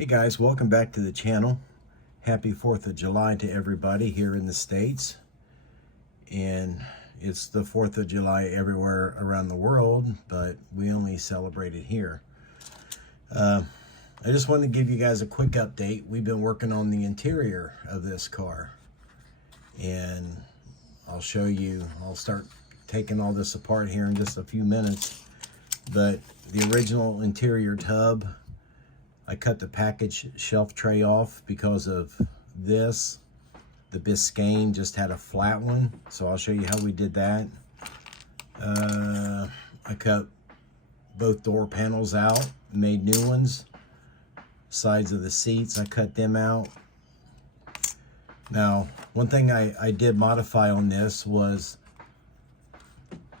Hey guys, welcome back to the channel. Happy 4th of July to everybody here in the States. And it's the 4th of July everywhere around the world, but we only celebrate it here. I just wanted to give you guys a quick update. We've been working on the interior of this car. And I'll show you, I'll start taking all this apart here in just a few minutes. But the original interior tub, I cut the package shelf tray off because of this. The Biscayne just had a flat one, so I'll show you how we did that. I cut both door panels out, made new ones. Sides of the seats, I cut them out. Now, one thing I did modify on this was,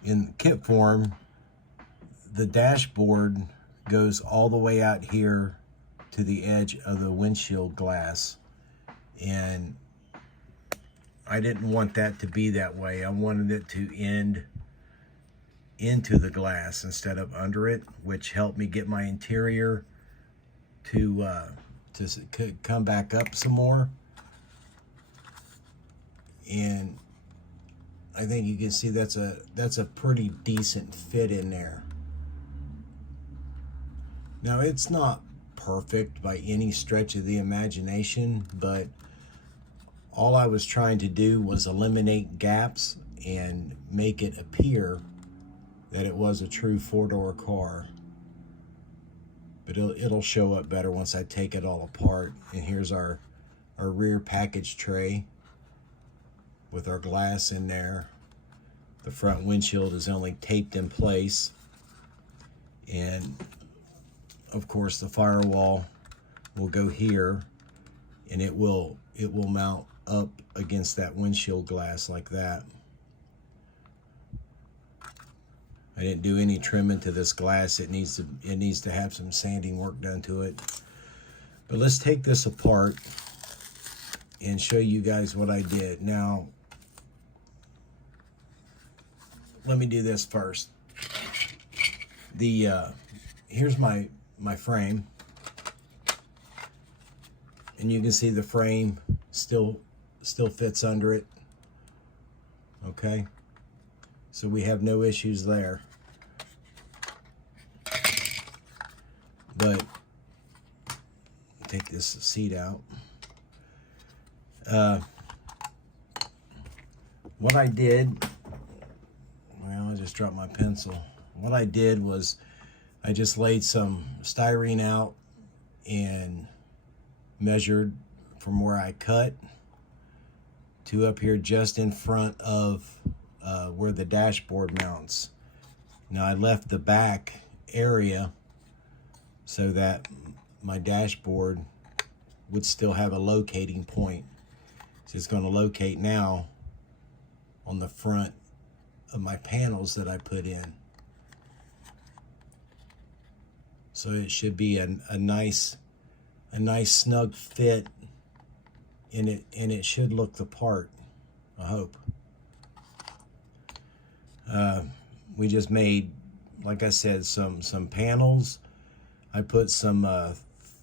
in kit form, the dashboard goes all the way out here to the edge of the windshield glass, and I didn't want that to be that way. I wanted it to end into the glass instead of under it, which helped me get my interior to come back up some more. And I think you can see that's a pretty decent fit in there. Now, it's not perfect by any stretch of the imagination, but all I was trying to do was eliminate gaps and make it appear that it was a true four-door car. But it'll show up better once I take it all apart. And here's our rear package tray with our glass in there. The front windshield is only taped in place, and of course the firewall will go here, and it will mount up against that windshield glass like that. I didn't do any trimming to this glass. It needs to have some sanding work done to it. But let's take this apart and show you guys what I did. Now, let me do this first. Here's my frame, and you can see the frame still fits under it. Okay, so we have no issues there. But take this seat out. What I did, well, I just dropped my pencil. What I did was I just laid some styrene out and measured from where I cut to up here just in front of where the dashboard mounts. Now, I left the back area so that my dashboard would still have a locating point. So it's going to locate now on the front of my panels that I put in. So it should be a nice snug fit, and it should look the part, I hope. We just made, like I said, some panels. I put some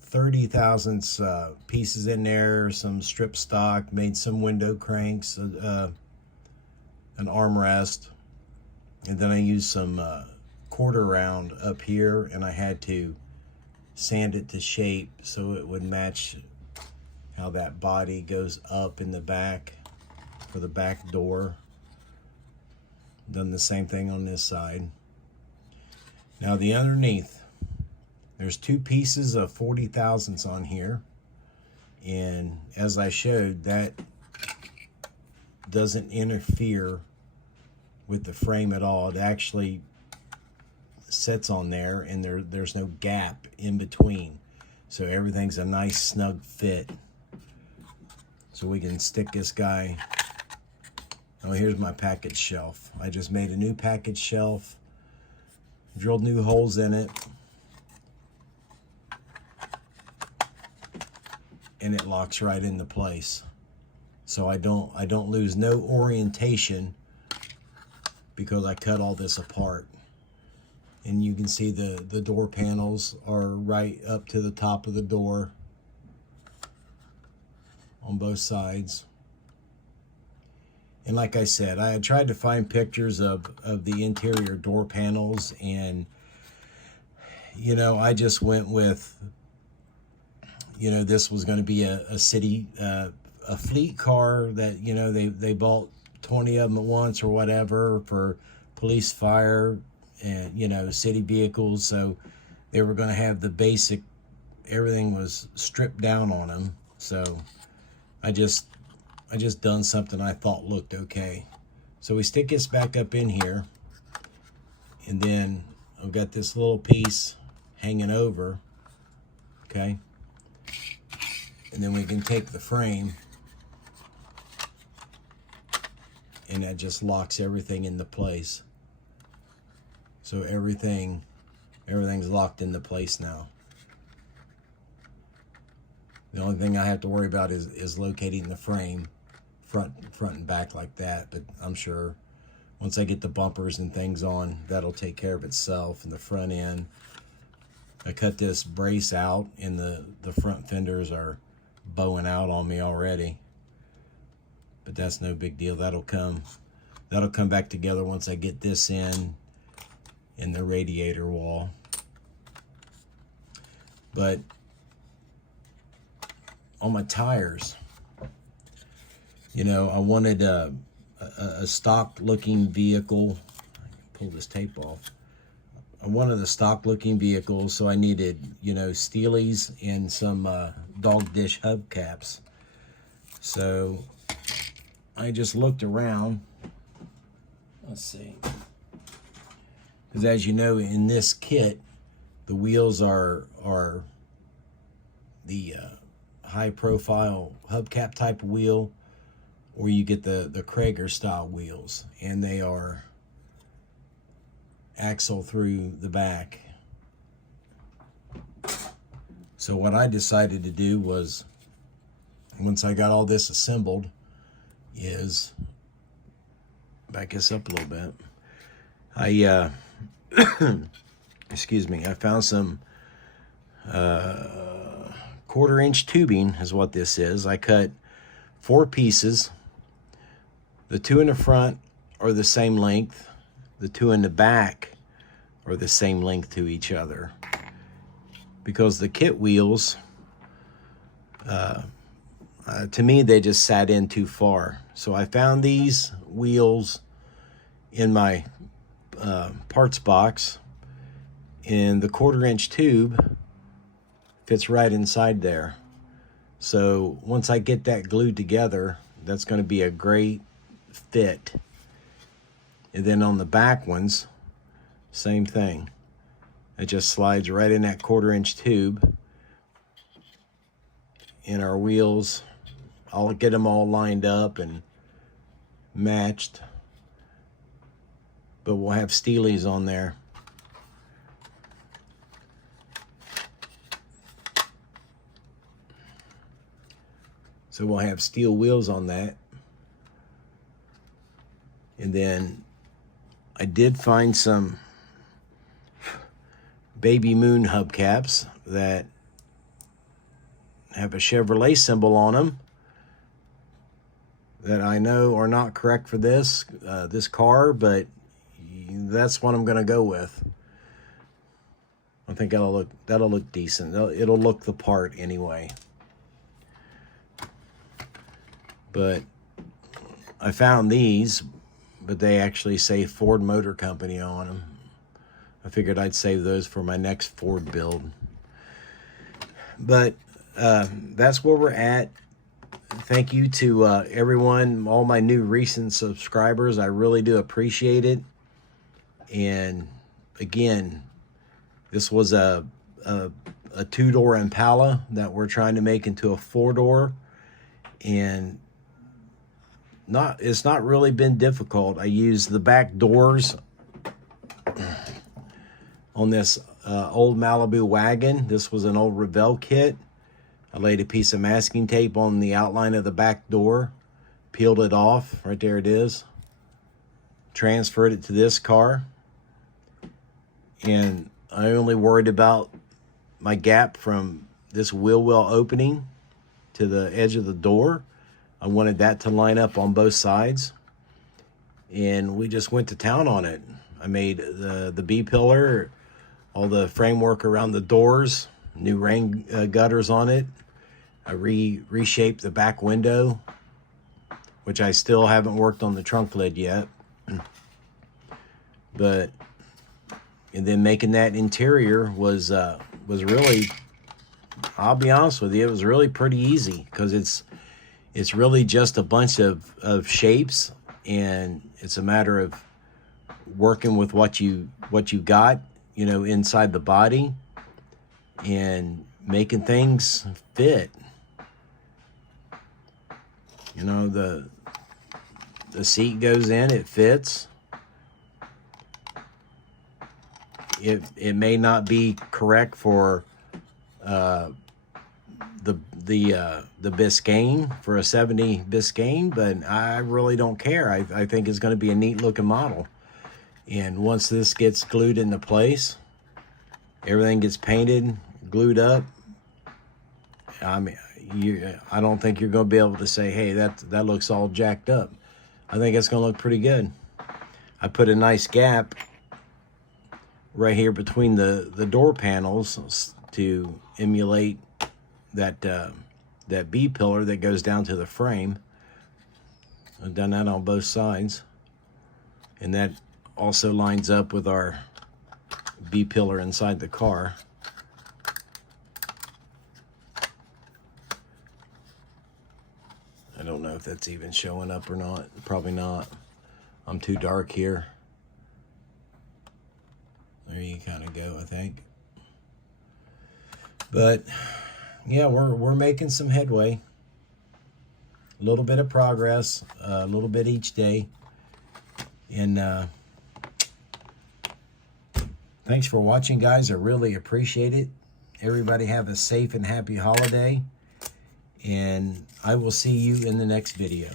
30 thousandths pieces in there, some strip stock, made some window cranks, an armrest, and then I used some quarter round up here, and I had to sand it to shape so it would match how that body goes up in the back for the back door. Done the same thing on this side. Now, the underneath, there's two pieces of 40 thousandths on here, and as I showed, that doesn't interfere with the frame at all. It actually sits on there, and there's no gap in between, so everything's a nice snug fit. So we can stick this guy. Oh, here's my package shelf. I just made a new package shelf, drilled new holes in it, and it locks right into place. So I don't lose no orientation because I cut all this apart. And you can see the door panels are right up to the top of the door. on both sides. And like I said, I had tried to find pictures of the interior door panels, and, you know, I just went with, you know, this was going to be a city, a fleet car that, you know, they bought 20 of them at once or whatever for police, fire, and, you know, city vehicles. So they were going to have the basic, everything was stripped down on them. So I just done something I thought looked okay. So we stick this back up in here, and then I've got this little piece hanging over, okay? And then we can take the frame, and that just locks everything into place. So everything's locked into place now. The only thing I have to worry about is locating the frame, front and back like that. But I'm sure once I get the bumpers and things on, that'll take care of itself. And the front end, I cut this brace out, and the front fenders are bowing out on me already. But that's no big deal. That'll come back together once I get this in the radiator wall. But on my tires, you know, I wanted a stock looking vehicle. I can pull this tape off. I wanted a stock looking vehicle, so I needed, you know, Steelies and some dog dish hubcaps. So I just looked around. Let's see. Because as you know, in this kit, the wheels are the high profile hubcap type of wheel, or you get the Krager style wheels, and they are axle through the back. So what I decided to do was, once I got all this assembled, is back this up a little bit. I excuse me, I found some 1/4-inch tubing is what this is. I cut 4 pieces. The 2 in the front are the same length. The 2 in the back are the same length to each other, because the kit wheels, to me, they just sat in too far. So I found these wheels in my parts box, and the 1/4-inch tube fits right inside there. So once I get that glued together, that's going to be a great fit. And then on the back ones, same thing. It just slides right in that 1/4-inch tube. And our wheels, I'll get them all lined up and matched. But we'll have Steelies on there. So we'll have steel wheels on that. And then I did find some Baby Moon hubcaps that have a Chevrolet symbol on them that I know are not correct for this car, but that's what I'm going to go with. I think that'll look decent. It'll look the part anyway. But I found these, but they actually say Ford Motor Company on them. I figured I'd save those for my next Ford build. But that's where we're at. Thank you to everyone, all my new recent subscribers. I really do appreciate it. And again, this was a 2-door Impala that we're trying to make into a 4-door, and it's not really been difficult. I used the back doors on this old Malibu wagon. This was an old Revell kit. I laid a piece of masking tape on the outline of the back door, peeled it off. Right there it is. Transferred it to this car. And I only worried about my gap from this wheel well opening to the edge of the door. I wanted that to line up on both sides, and we just went to town on it. I made the B-pillar, all the framework around the doors, new rain gutters on it. I reshaped the back window, which I still haven't worked on the trunk lid yet. But, and then making that interior was really, I'll be honest with you, it was really pretty easy, because it's really just a bunch of shapes, and it's a matter of working with what you got, you know, inside the body, and making things fit. You know, the seat goes in, it fits. It may not be correct for the Biscayne, for a 70 Biscayne, but I really don't care. I think it's going to be a neat looking model. And once this gets glued into place, everything gets painted, glued up, I mean, I don't think you're going to be able to say, hey, that looks all jacked up. I think it's going to look pretty good. I put a nice gap right here between the door panels to emulate that B-pillar that goes down to the frame. I've done that on both sides, and that also lines up with our B-pillar inside the car. I don't know if that's even showing up or not. Probably not. I'm too dark here. There you kind of go, I think. But yeah, we're making some headway. A little bit of progress, a little bit each day. And thanks for watching, guys. I really appreciate it. Everybody have a safe and happy holiday. And I will see you in the next video.